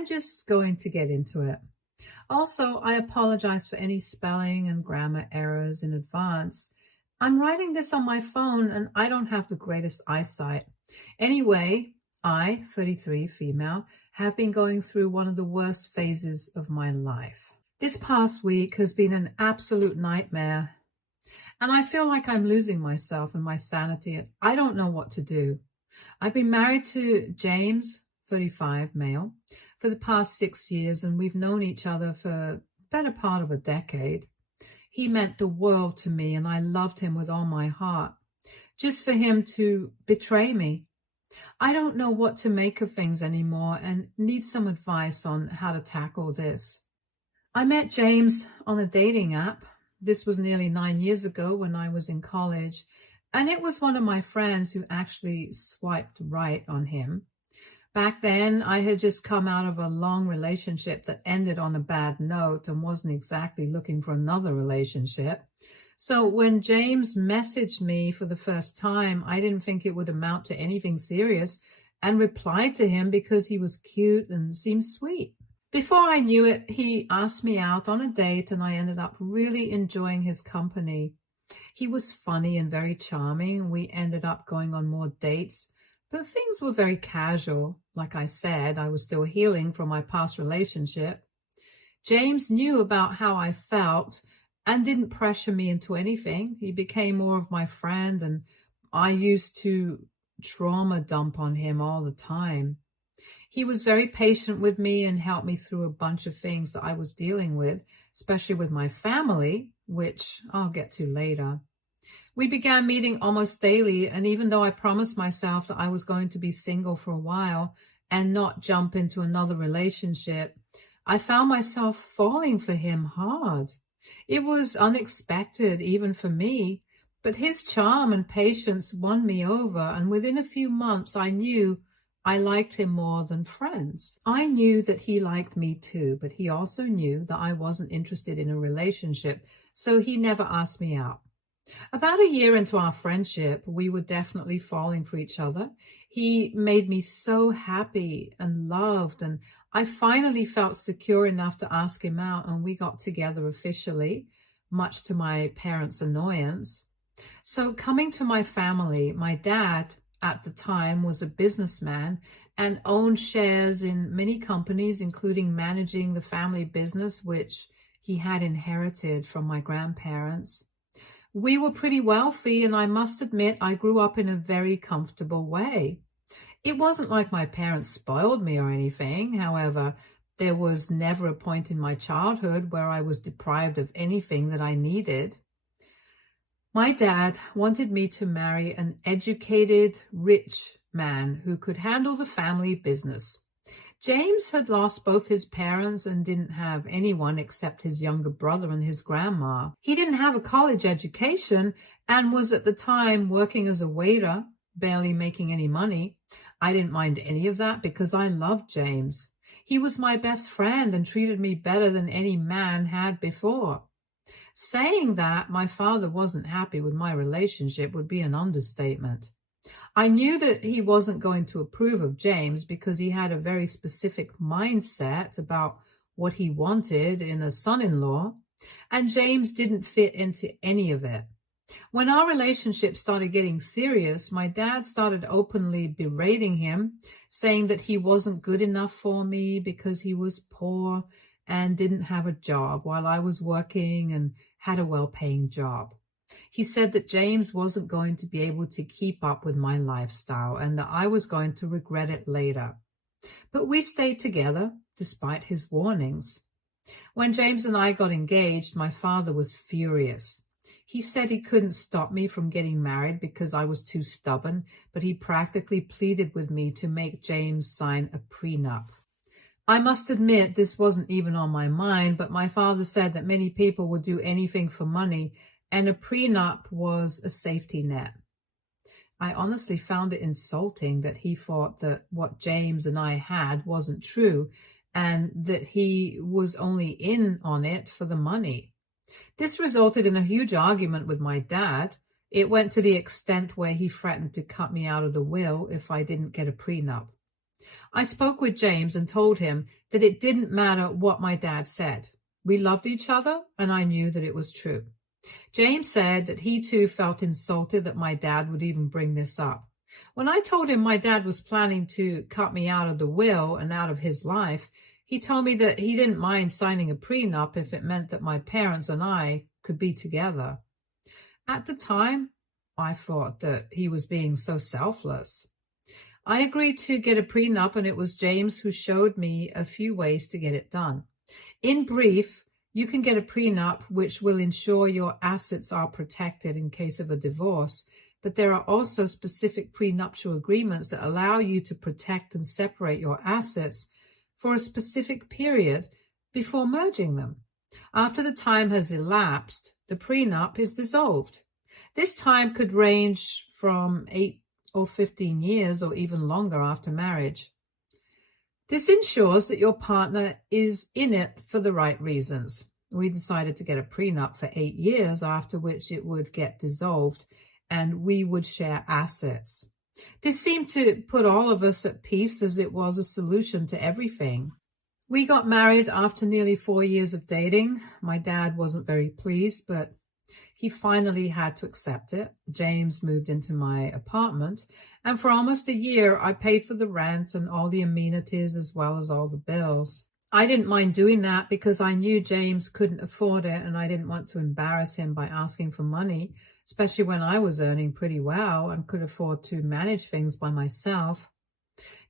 I'm just going to get into it. Also, I apologize for any spelling and grammar errors in advance. I'm writing this on my phone and I don't have the greatest eyesight. Anyway, I, 33, female, have been going through one of the worst phases of my life. This past week has been an absolute nightmare, and I feel like I'm losing myself and my sanity, and I don't know what to do. I've been married to James, 35, male, for the past 6 years, and we've known each other for the better part of a decade. He meant the world to me, and I loved him with all my heart. Just for him to betray me, I don't know what to make of things anymore and need some advice on how to tackle this. I met James on a dating app. This was nearly 9 years ago when I was in college, and it was one of my friends who actually swiped right on him. Back then, I had just come out of a long relationship that ended on a bad note and wasn't exactly looking for another relationship. So when James messaged me for the first time, I didn't think it would amount to anything serious and replied to him because he was cute and seemed sweet. Before I knew it, he asked me out on a date and I ended up really enjoying his company. He was funny and very charming. We ended up going on more dates, but things were very casual. Like I said, I was still healing from my past relationship. James knew about how I felt and didn't pressure me into anything. He became more of my friend, and I used to trauma dump on him all the time. He was very patient with me and helped me through a bunch of things that I was dealing with, especially with my family, which I'll get to later. We began meeting almost daily, and even though I promised myself that I was going to be single for a while and not jump into another relationship, I found myself falling for him hard. It was unexpected, even for me, but his charm and patience won me over, and within a few months I knew I liked him more than friends. I knew that he liked me too, but he also knew that I wasn't interested in a relationship, so he never asked me out. About a year into our friendship, we were definitely falling for each other. He made me so happy and loved, and I finally felt secure enough to ask him out, and we got together officially, much to my parents' annoyance. So coming to my family, my dad at the time was a businessman and owned shares in many companies, including managing the family business, which he had inherited from my grandparents. We were pretty wealthy, and I must admit I grew up in a very comfortable way. It wasn't like my parents spoiled me or anything. However, there was never a point in my childhood where I was deprived of anything that I needed. My dad wanted me to marry an educated, rich man who could handle the family business. James had lost both his parents and didn't have anyone except his younger brother and his grandma. He didn't have a college education and was at the time working as a waiter, barely making any money. I didn't mind any of that because I loved James. He was my best friend and treated me better than any man had before. Saying that my father wasn't happy with my relationship would be an understatement. I knew that he wasn't going to approve of James because he had a very specific mindset about what he wanted in a son-in-law, and James didn't fit into any of it. When our relationship started getting serious, my dad started openly berating him, saying that he wasn't good enough for me because he was poor and didn't have a job while I was working and had a well-paying job. He said that James wasn't going to be able to keep up with my lifestyle and that I was going to regret it later. But we stayed together despite his warnings. When James and I got engaged, my father was furious. He said he couldn't stop me from getting married because I was too stubborn, but he practically pleaded with me to make James sign a prenup. I must admit this wasn't even on my mind, but my father said that many people would do anything for money, and a prenup was a safety net. I honestly found it insulting that he thought that what James and I had wasn't true and that he was only in on it for the money. This resulted in a huge argument with my dad. It went to the extent where he threatened to cut me out of the will if I didn't get a prenup. I spoke with James and told him that it didn't matter what my dad said. We loved each other, and I knew that it was true. James said that he too felt insulted that my dad would even bring this up. When I told him my dad was planning to cut me out of the will and out of his life, he told me that he didn't mind signing a prenup if it meant that my parents and I could be together. At the time, I thought that he was being so selfless. I agreed to get a prenup, and it was James who showed me a few ways to get it done. In brief, you can get a prenup which will ensure your assets are protected in case of a divorce, but there are also specific prenuptial agreements that allow you to protect and separate your assets for a specific period before merging them. After the time has elapsed, the prenup is dissolved. This time could range from 8 or 15 years or even longer after marriage. This ensures that your partner is in it for the right reasons. We decided to get a prenup for 8 years, after which it would get dissolved and we would share assets. This seemed to put all of us at peace, as it was a solution to everything. We got married after nearly 4 years of dating. My dad wasn't very pleased, but he finally had to accept it. James moved into my apartment, and for almost a year, I paid for the rent and all the amenities as well as all the bills. I didn't mind doing that because I knew James couldn't afford it, and I didn't want to embarrass him by asking for money, especially when I was earning pretty well and could afford to manage things by myself.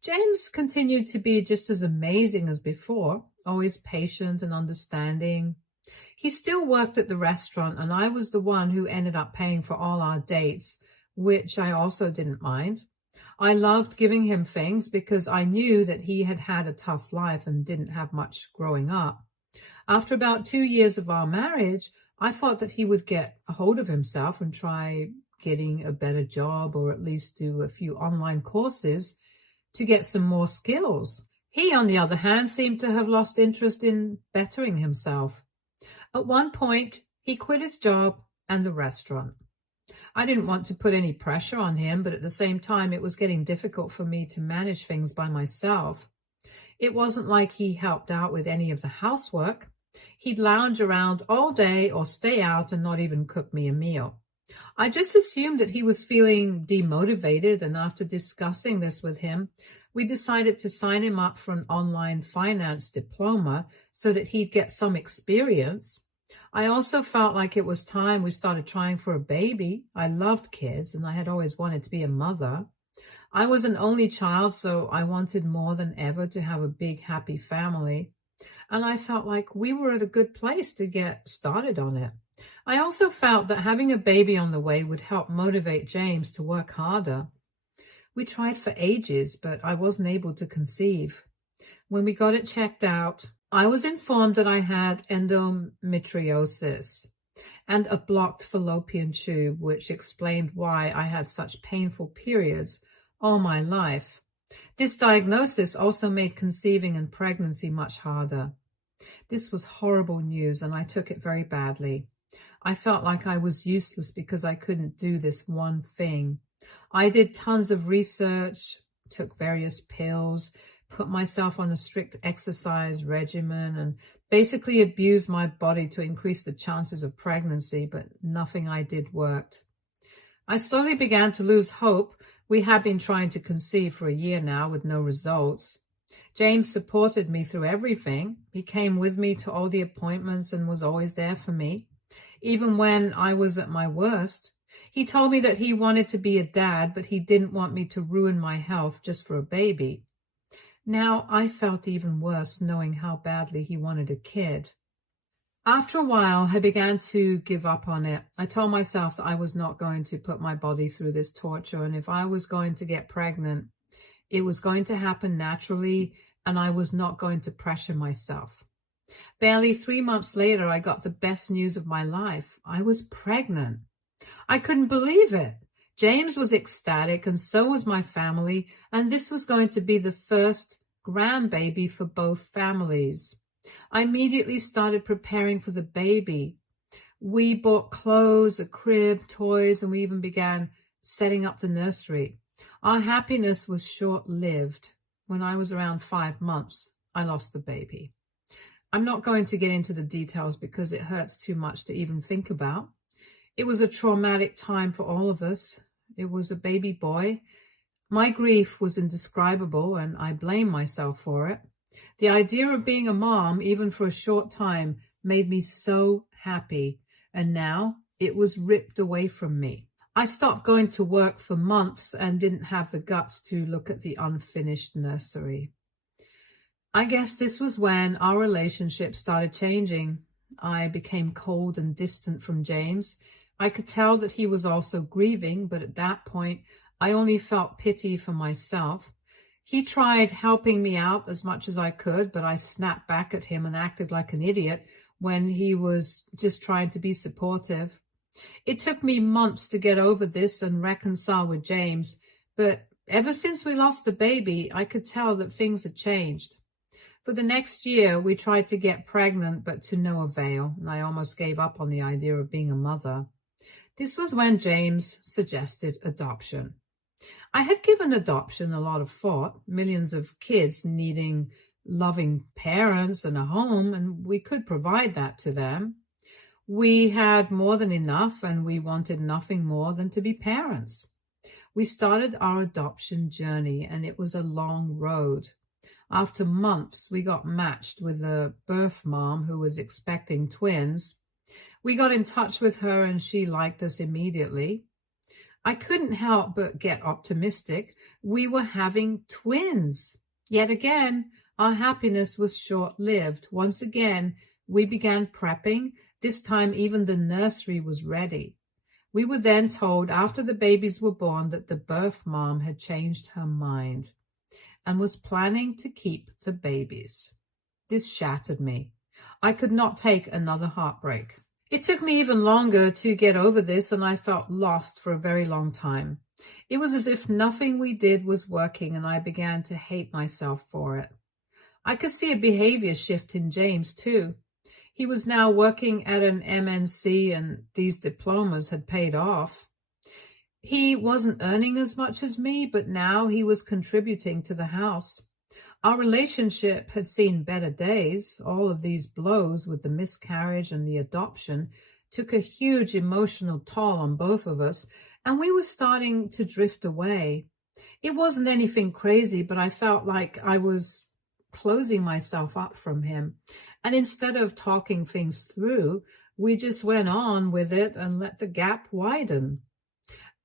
James continued to be just as amazing as before, always patient and understanding. He still worked at the restaurant, and I was the one who ended up paying for all our dates, which I also didn't mind. I loved giving him things because I knew that he had had a tough life and didn't have much growing up. After about 2 years of our marriage, I thought that he would get a hold of himself and try getting a better job, or at least do a few online courses to get some more skills. He, on the other hand, seemed to have lost interest in bettering himself. At one point, he quit his job and the restaurant. I didn't want to put any pressure on him, but at the same time, it was getting difficult for me to manage things by myself. It wasn't like he helped out with any of the housework. He'd lounge around all day or stay out and not even cook me a meal. I just assumed that he was feeling demotivated, and after discussing this with him, we decided to sign him up for an online finance diploma so that he'd get some experience. I also felt like it was time we started trying for a baby. I loved kids, and I had always wanted to be a mother. I was an only child, so I wanted more than ever to have a big, happy family. And I felt like we were at a good place to get started on it. I also felt that having a baby on the way would help motivate James to work harder. We tried for ages, but I wasn't able to conceive. When we got it checked out, I was informed that I had endometriosis and a blocked fallopian tube, which explained why I had such painful periods all my life. This diagnosis also made conceiving and pregnancy much harder. This was horrible news, and I took it very badly. I felt like I was useless because I couldn't do this one thing. I did tons of research, took various pills, put myself on a strict exercise regimen, and basically abused my body to increase the chances of pregnancy, but nothing I did worked. I slowly began to lose hope. We had been trying to conceive for a year now with no results. James supported me through everything. He came with me to all the appointments and was always there for me, even when I was at my worst. He told me that he wanted to be a dad, but he didn't want me to ruin my health just for a baby. Now I felt even worse knowing how badly he wanted a kid. After a while, I began to give up on it. I told myself that I was not going to put my body through this torture, and if I was going to get pregnant, it was going to happen naturally, and I was not going to pressure myself. Barely 3 months later, I got the best news of my life. I was pregnant. I couldn't believe it. James was ecstatic, and so was my family, and this was going to be the first grandbaby for both families. I immediately started preparing for the baby. We bought clothes, a crib, toys, and we even began setting up the nursery. Our happiness was short-lived. when I was around 5 months, I lost the baby. I'm not going to get into the details because it hurts too much to even think about. It was a traumatic time for all of us. It was a baby boy. My grief was indescribable, and I blame myself for it. The idea of being a mom, even for a short time, made me so happy, and now it was ripped away from me. I stopped going to work for months and didn't have the guts to look at the unfinished nursery. I guess this was when our relationship started changing. I became cold and distant from James. I could tell that he was also grieving, but at that point, I only felt pity for myself. He tried helping me out as much as I could, but I snapped back at him and acted like an idiot when he was just trying to be supportive. It took me months to get over this and reconcile with James, but ever since we lost the baby, I could tell that things had changed. For the next year, we tried to get pregnant, but to no avail, and I almost gave up on the idea of being a mother. This was when James suggested adoption. I had given adoption a lot of thought, millions of kids needing loving parents and a home, and we could provide that to them. We had more than enough, and we wanted nothing more than to be parents. We started our adoption journey, and it was a long road. After months, we got matched with a birth mom who was expecting twins. We got in touch with her, and she liked us immediately. I couldn't help but get optimistic. We were having twins. Yet again, our happiness was short-lived. Once again, we began prepping. This time, even the nursery was ready. We were then told after the babies were born that the birth mom had changed her mind and was planning to keep the babies. This shattered me. I could not take another heartbreak. It took me even longer to get over this, and I felt lost for a very long time. It was as if nothing we did was working, and I began to hate myself for it. I could see a behavior shift in James, too. He was now working at an MNC, and these diplomas had paid off. He wasn't earning as much as me, but now he was contributing to the house. Our relationship had seen better days. All of these blows with the miscarriage and the adoption took a huge emotional toll on both of us, and we were starting to drift away. It wasn't anything crazy, but I felt like I was closing myself up from him. And instead of talking things through, we just went on with it and let the gap widen.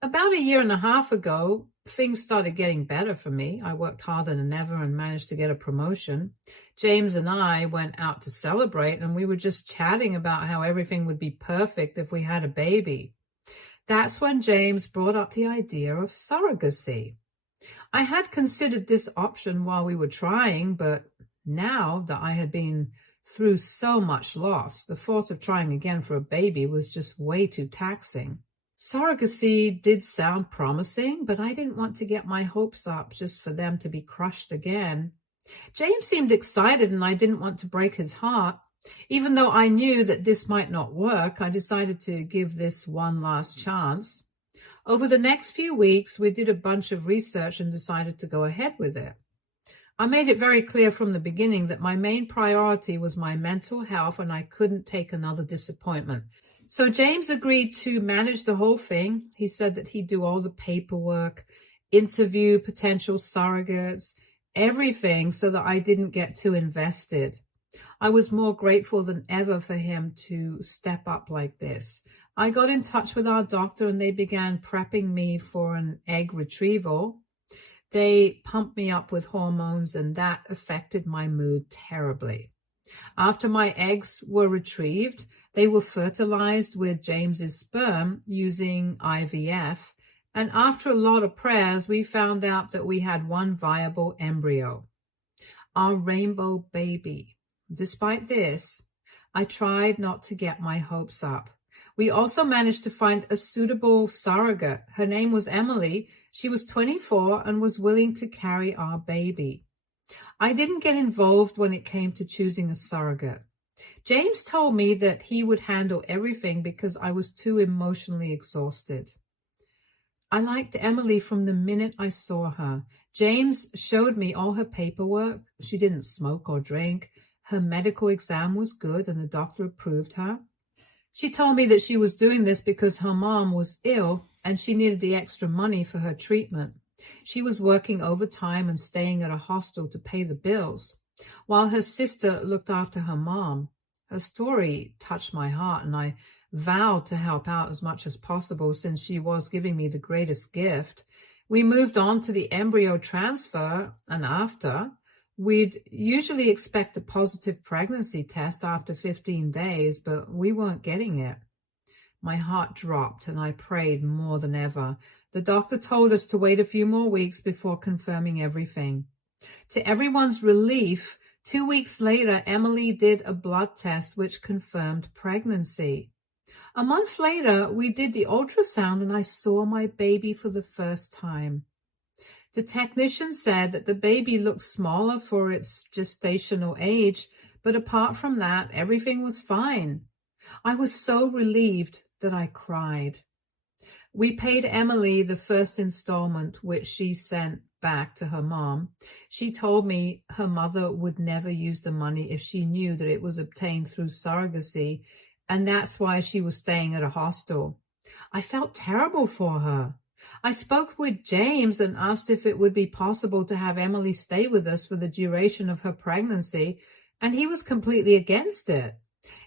About a year and a half ago, things started getting better for me. I worked harder than ever and managed to get a promotion. James and I went out to celebrate, and we were just chatting about how everything would be perfect if we had a baby. That's when James brought up the idea of surrogacy. I had considered this option while we were trying, but now that I had been through so much loss, the thought of trying again for a baby was just way too taxing. Surrogacy did sound promising, but I didn't want to get my hopes up just for them to be crushed again. James seemed excited, and I didn't want to break his heart. Even though I knew that this might not work, I decided to give this one last chance. Over the next few weeks, we did a bunch of research and decided to go ahead with it. I made it very clear from the beginning that my main priority was my mental health, and I couldn't take another disappointment. So James agreed to manage the whole thing. He said that he'd do all the paperwork, interview potential surrogates, everything, so that I didn't get too invested. I was more grateful than ever for him to step up like this. I got in touch with our doctor, and they began prepping me for an egg retrieval. They pumped me up with hormones, and that affected my mood terribly. After my eggs were retrieved, they were fertilized with James's sperm using IVF, and after a lot of prayers, we found out that we had one viable embryo, our rainbow baby. Despite this, I tried not to get my hopes up. We also managed to find a suitable surrogate. Her name was Emily. She was 24 and was willing to carry our baby. I didn't get involved when it came to choosing a surrogate. James told me that he would handle everything because I was too emotionally exhausted. I liked Emily from the minute I saw her. James showed me all her paperwork. She didn't smoke or drink. Her medical exam was good and the doctor approved her. She told me that she was doing this because her mom was ill and she needed the extra money for her treatment. She was working overtime and staying at a hostel to pay the bills, while her sister looked after her mom. Her story touched my heart, and I vowed to help out as much as possible since she was giving me the greatest gift. We moved on to the embryo transfer, and after, we'd usually expect a positive pregnancy test after 15 days, but we weren't getting it. My heart dropped and I prayed more than ever. The doctor told us to wait a few more weeks before confirming everything. To everyone's relief, 2 weeks later, Emily did a blood test which confirmed pregnancy. A month later, we did the ultrasound and I saw my baby for the first time. The technician said that the baby looked smaller for its gestational age, but apart from that, everything was fine. I was so relieved that I cried. We paid Emily the first installment, which she sent back to her mom. She told me her mother would never use the money if she knew that it was obtained through surrogacy, and that's why she was staying at a hostel. I felt terrible for her. I spoke with James and asked if it would be possible to have Emily stay with us for the duration of her pregnancy, and he was completely against it.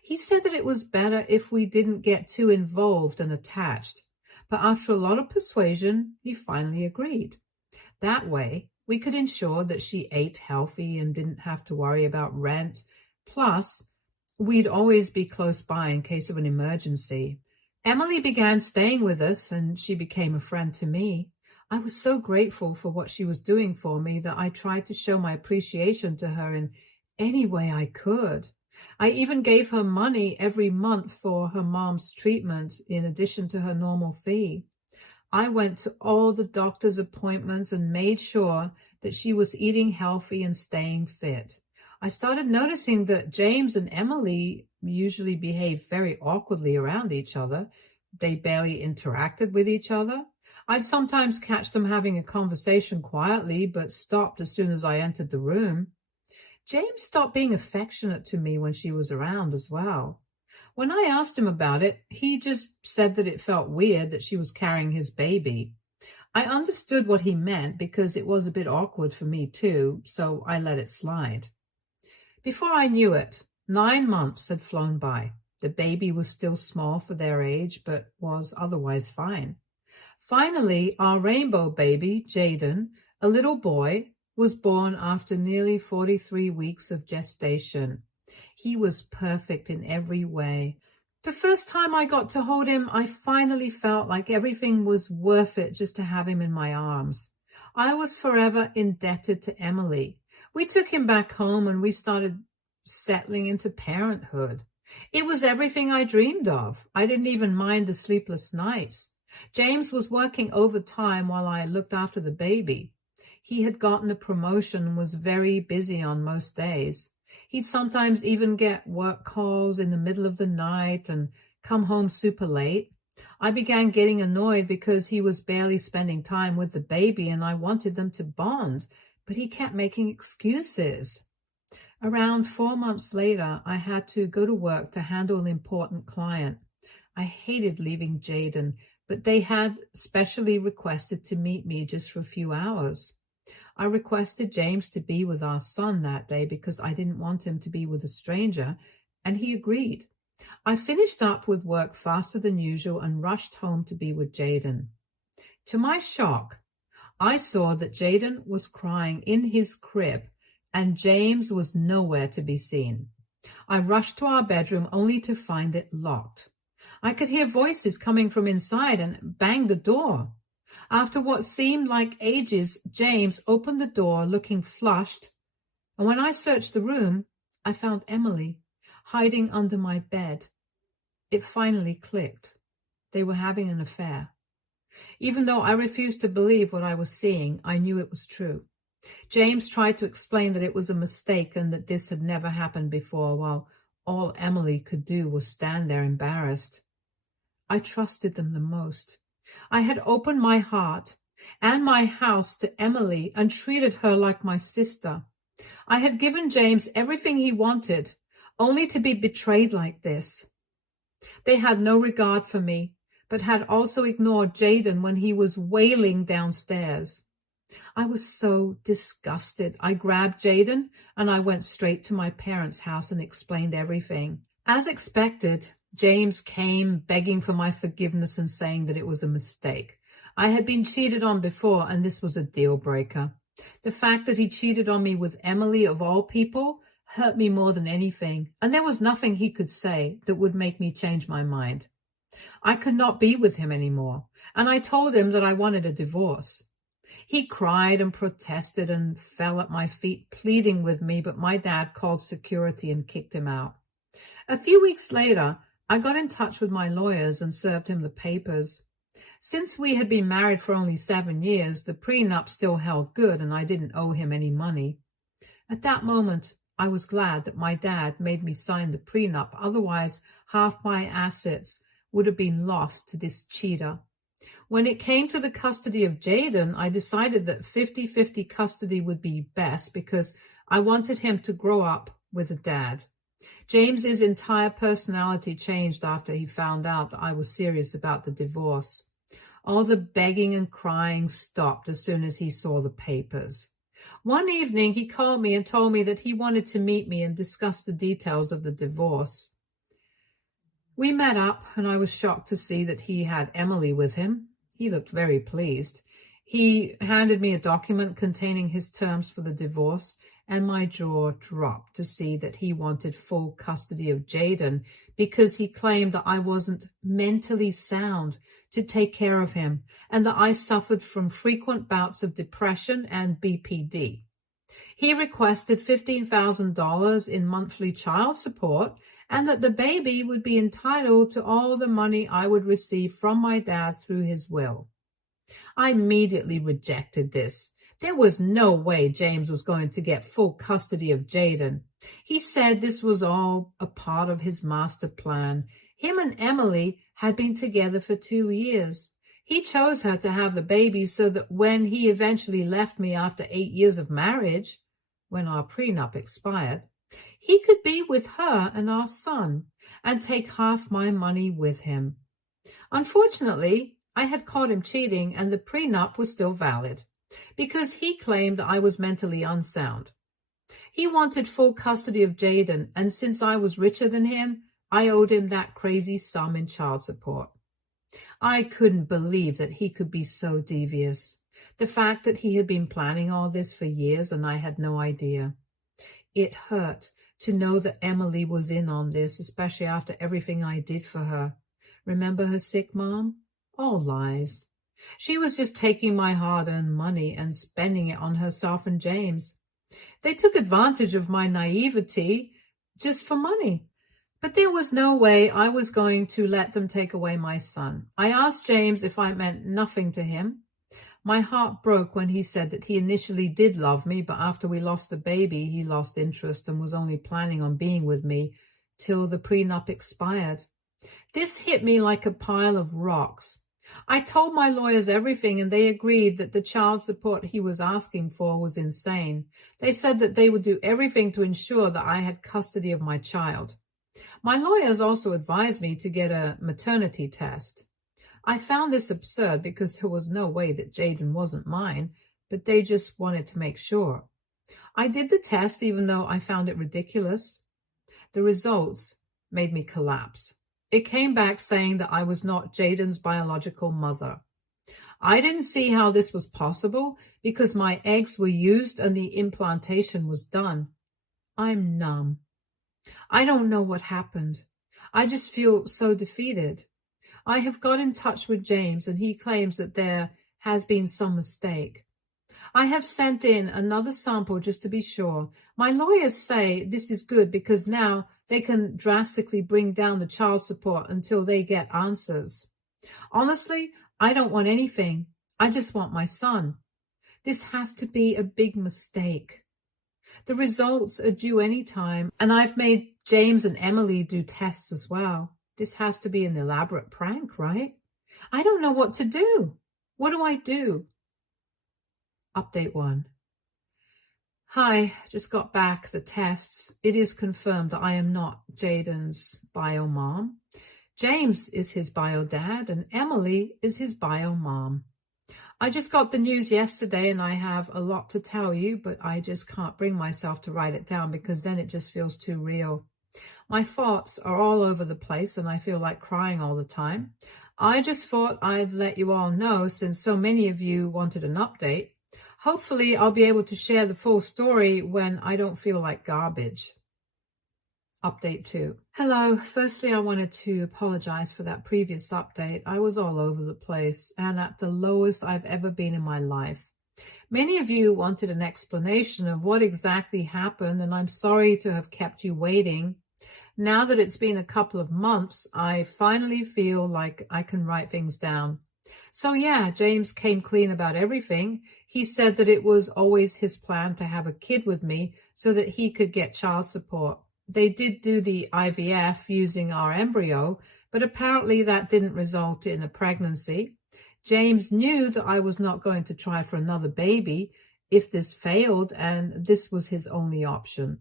He said that it was better if we didn't get too involved and attached, but after a lot of persuasion, he finally agreed. That way, we could ensure that she ate healthy and didn't have to worry about rent. Plus, we'd always be close by in case of an emergency. Emily began staying with us and she became a friend to me. I was so grateful for what she was doing for me that I tried to show my appreciation to her in any way I could. I even gave her money every month for her mom's treatment in addition to her normal fee. I went to all the doctor's appointments and made sure that she was eating healthy and staying fit. I started noticing that James and Emily usually behaved very awkwardly around each other. They barely interacted with each other. I'd sometimes catch them having a conversation quietly, but stopped as soon as I entered the room. James stopped being affectionate to me when she was around as well. When I asked him about it, he just said that it felt weird that she was carrying his baby. I understood what he meant because it was a bit awkward for me too, so I let it slide. Before I knew it, 9 months had flown by. The baby was still small for their age, but was otherwise fine. Finally, our rainbow baby, Jaden, a little boy, was born after nearly 43 weeks of gestation. He was perfect in every way. The first time I got to hold him, I finally felt like everything was worth it just to have him in my arms. I was forever indebted to Emily. We took him back home and we started settling into parenthood. It was everything I dreamed of. I didn't even mind the sleepless nights. James was working overtime while I looked after the baby. He had gotten a promotion and was very busy on most days. He'd sometimes even get work calls in the middle of the night and come home super late. I began getting annoyed because he was barely spending time with the baby and I wanted them to bond, but he kept making excuses. Around 4 months later, I had to go to work to handle an important client. I hated leaving Jaden, but they had specially requested to meet me just for a few hours. I requested James to be with our son that day because I didn't want him to be with a stranger, and he agreed. I finished up with work faster than usual and rushed home to be with Jaden. To my shock, I saw that Jaden was crying in his crib and James was nowhere to be seen. I rushed to our bedroom only to find it locked. I could hear voices coming from inside and banged the door. After what seemed like ages, James opened the door looking flushed, and when I searched the room, I found Emily hiding under my bed. It finally clicked. They were having an affair. Even though I refused to believe what I was seeing, I knew it was true. James tried to explain that it was a mistake and that this had never happened before, while all Emily could do was stand there embarrassed. I trusted them the most. I had opened my heart and my house to Emily and treated her like my sister. I had given James everything he wanted, only to be betrayed like this. They had no regard for me, but had also ignored Jaden when he was wailing downstairs. I was so disgusted. I grabbed Jaden and I went straight to my parents' house and explained everything. As expected, James came begging for my forgiveness and saying that it was a mistake. I had been cheated on before and this was a deal breaker. The fact that he cheated on me with Emily of all people hurt me more than anything, and there was nothing he could say that would make me change my mind. I could not be with him anymore, and I told him that I wanted a divorce. He cried and protested and fell at my feet pleading with me, but my dad called security and kicked him out. A few weeks later, I got in touch with my lawyers and served him the papers. Since we had been married for only 7 years, the prenup still held good and I didn't owe him any money. At that moment, I was glad that my dad made me sign the prenup, otherwise half my assets would have been lost to this cheater. When it came to the custody of Jaden, I decided that 50-50 custody would be best because I wanted him to grow up with a dad. James's entire personality changed after he found out that I was serious about the divorce. All the begging and crying stopped as soon as he saw the papers. One evening, he called me and told me that he wanted to meet me and discuss the details of the divorce. We met up, and I was shocked to see that he had Emily with him. He looked very pleased. He handed me a document containing his terms for the divorce, and my jaw dropped to see that he wanted full custody of Jaden because he claimed that I wasn't mentally sound to take care of him and that I suffered from frequent bouts of depression and BPD. He requested $15,000 in monthly child support and that the baby would be entitled to all the money I would receive from my dad through his will. I immediately rejected this. There was no way James was going to get full custody of Jaden. He said this was all a part of his master plan. Him and Emily had been together for 2 years. He chose her to have the baby so that when he eventually left me after 8 years of marriage, when our prenup expired, he could be with her and our son and take half my money with him. Unfortunately, I had caught him cheating and the prenup was still valid because he claimed that I was mentally unsound. He wanted full custody of Jaden, and since I was richer than him, I owed him that crazy sum in child support. I couldn't believe that he could be so devious. The fact that he had been planning all this for years and I had no idea. It hurt to know that Emily was in on this, especially after everything I did for her. Remember her sick mom? All lies. She was just taking my hard-earned money and spending it on herself and James. They took advantage of my naivety just for money. But there was no way I was going to let them take away my son. I asked James if I meant nothing to him. My heart broke when he said that he initially did love me, but after we lost the baby, he lost interest and was only planning on being with me till the prenup expired. This hit me like a pile of rocks. I told my lawyers everything and they agreed that the child support he was asking for was insane. They said that they would do everything to ensure that I had custody of my child. My lawyers also advised me to get a maternity test. I found this absurd because there was no way that Jaden wasn't mine, but they just wanted to make sure. I did the test even though I found it ridiculous. The results made me collapse. It came back saying that I was not Jaden's biological mother. I didn't see how this was possible because my eggs were used and the implantation was done. I'm numb. I don't know what happened. I just feel so defeated. I have got in touch with James and he claims that there has been some mistake. I have sent in another sample just to be sure. My lawyers say this is good because now they can drastically bring down the child support until they get answers. Honestly, I don't want anything. I just want my son. This has to be a big mistake. The results are due any time, and I've made James and Emily do tests as well. This has to be an elaborate prank, right? I don't know what to do. What do I do? Update 1. Hi, just got back the tests. It is confirmed that I am not Jaden's bio mom. James is his bio dad and Emily is his bio mom. I just got the news yesterday and I have a lot to tell you, but I just can't bring myself to write it down because then it just feels too real. My thoughts are all over the place and I feel like crying all the time. I just thought I'd let you all know since so many of you wanted an update. Hopefully I'll be able to share the full story when I don't feel like garbage. Update 2. Hello. Firstly, I wanted to apologize for that previous update. I was all over the place and at the lowest I've ever been in my life. Many of you wanted an explanation of what exactly happened, and I'm sorry to have kept you waiting. Now that it's been a couple of months, I finally feel like I can write things down. So yeah, James came clean about everything. He said that it was always his plan to have a kid with me so that he could get child support. They did do the IVF using our embryo, but apparently that didn't result in a pregnancy. James knew that I was not going to try for another baby if this failed, and this was his only option.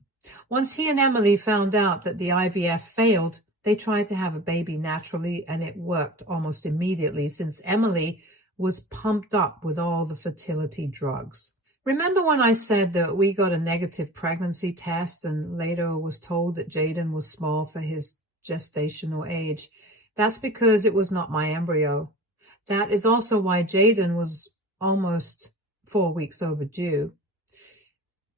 Once he and Emily found out that the IVF failed, they tried to have a baby naturally, and it worked almost immediately since Emily was pumped up with all the fertility drugs. Remember when I said that we got a negative pregnancy test and later was told that Jaden was small for his gestational age? That's because it was not my embryo. That is also why Jaden was almost 4 weeks overdue.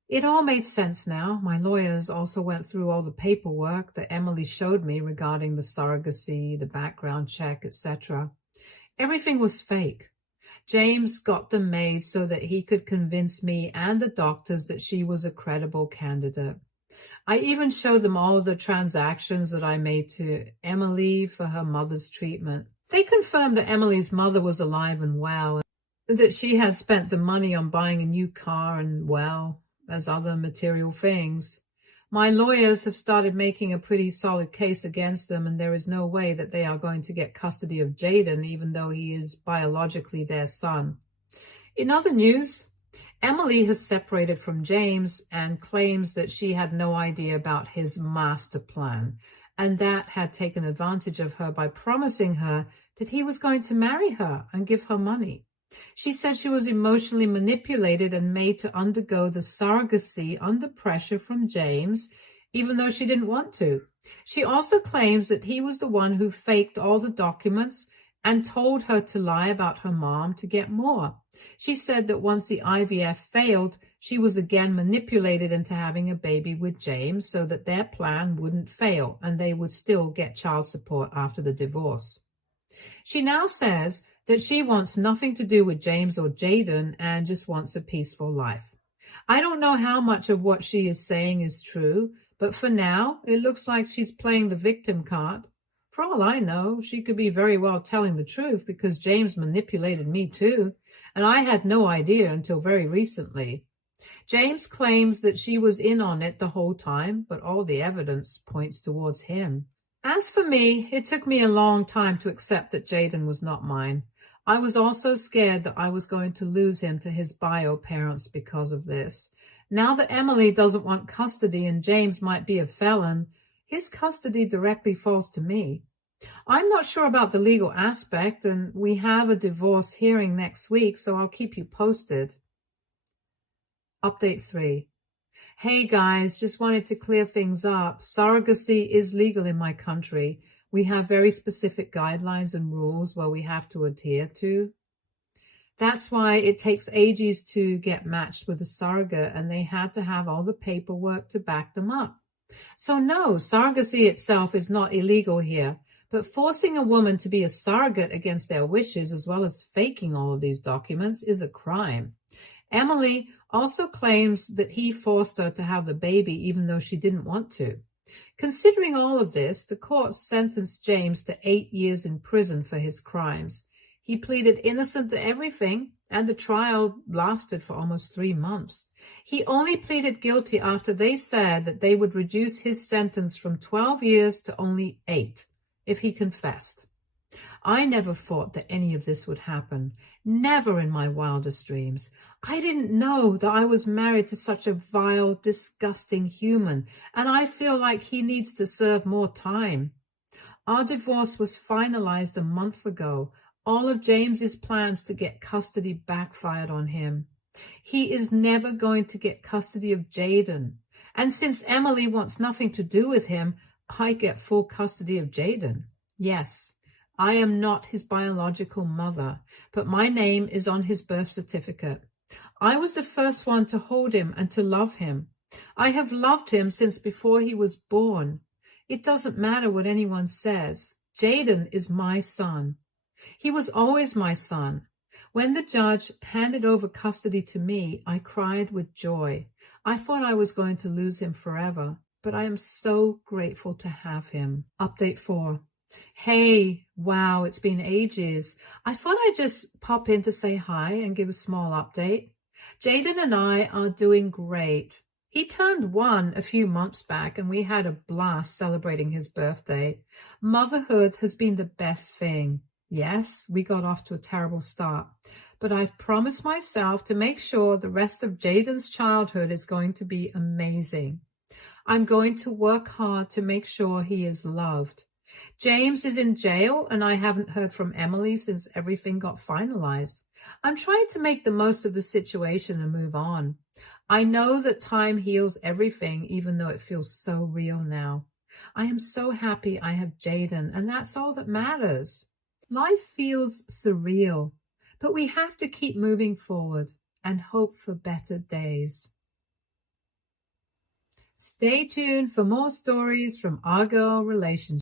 It all made sense now. My lawyers also went through all the paperwork that Emily showed me regarding the surrogacy, the background check, etc. Everything was fake. James got them made so that he could convince me and the doctors that she was a credible candidate. I even showed them all the transactions that I made to Emily for her mother's treatment. They confirmed that Emily's mother was alive and well, and that she had spent the money on buying a new car and, well, as other material things. My lawyers have started making a pretty solid case against them, and there is no way that they are going to get custody of Jaden, even though he is biologically their son. In other news, Emily has separated from James and claims that she had no idea about his master plan, and that had taken advantage of her by promising her that he was going to marry her and give her money. She said she was emotionally manipulated and made to undergo the surrogacy under pressure from James, even though she didn't want to. She also claims that he was the one who faked all the documents and told her to lie about her mom to get more. She said that once the IVF failed, she was again manipulated into having a baby with James so that their plan wouldn't fail and they would still get child support after the divorce. She now says that she wants nothing to do with James or Jaden and just wants a peaceful life. I don't know how much of what she is saying is true, but for now, it looks like she's playing the victim card. For all I know, she could be very well telling the truth because James manipulated me too, and I had no idea until very recently. James claims that she was in on it the whole time, but all the evidence points towards him. As for me, it took me a long time to accept that Jaden was not mine. I was also scared that I was going to lose him to his bio parents because of this. Now that Emily doesn't want custody and James might be a felon, his custody directly falls to me. I'm not sure about the legal aspect, and we have a divorce hearing next week, so I'll keep you posted. Update 3. Hey guys, just wanted to clear things up. Surrogacy is legal in my country. We have very specific guidelines and rules where we have to adhere to. That's why it takes ages to get matched with a surrogate, and they had to have all the paperwork to back them up. So no, surrogacy itself is not illegal here, but forcing a woman to be a surrogate against their wishes, as well as faking all of these documents, is a crime. Emily also claims that he forced her to have the baby even though she didn't want to. Considering all of this, the court sentenced James to 8 years in prison for his crimes. He pleaded innocent to everything, and the trial lasted for almost 3 months. He only pleaded guilty after they said that they would reduce his sentence from 12 years to only 8 if he confessed. I never thought that any of this would happen. Never in my wildest dreams. I didn't know that I was married to such a vile, disgusting human, and I feel like he needs to serve more time. Our divorce was finalized a month ago. All of James's plans to get custody backfired on him. He is never going to get custody of Jaden. And since Emily wants nothing to do with him, I get full custody of Jaden. Yes, I am not his biological mother, but my name is on his birth certificate. I was the first one to hold him and to love him. I have loved him since before he was born. It doesn't matter what anyone says. Jaden is my son. He was always my son. When the judge handed over custody to me, I cried with joy. I thought I was going to lose him forever, but I am so grateful to have him. Update 4. Hey, wow, it's been ages. I thought I'd just pop in to say hi and give a small update. Jaden and I are doing great. He turned 1 a few months back and we had a blast celebrating his birthday. Motherhood has been the best thing. Yes, we got off to a terrible start, but I've promised myself to make sure the rest of Jaden's childhood is going to be amazing. I'm going to work hard to make sure he is loved. James is in jail and I haven't heard from Emily since everything got finalized. I'm trying to make the most of the situation and move on. I know that time heals everything, even though it feels so real now. I am so happy I have Jaden, and that's all that matters. Life feels surreal, but we have to keep moving forward and hope for better days. Stay tuned for more stories from our girl relationships.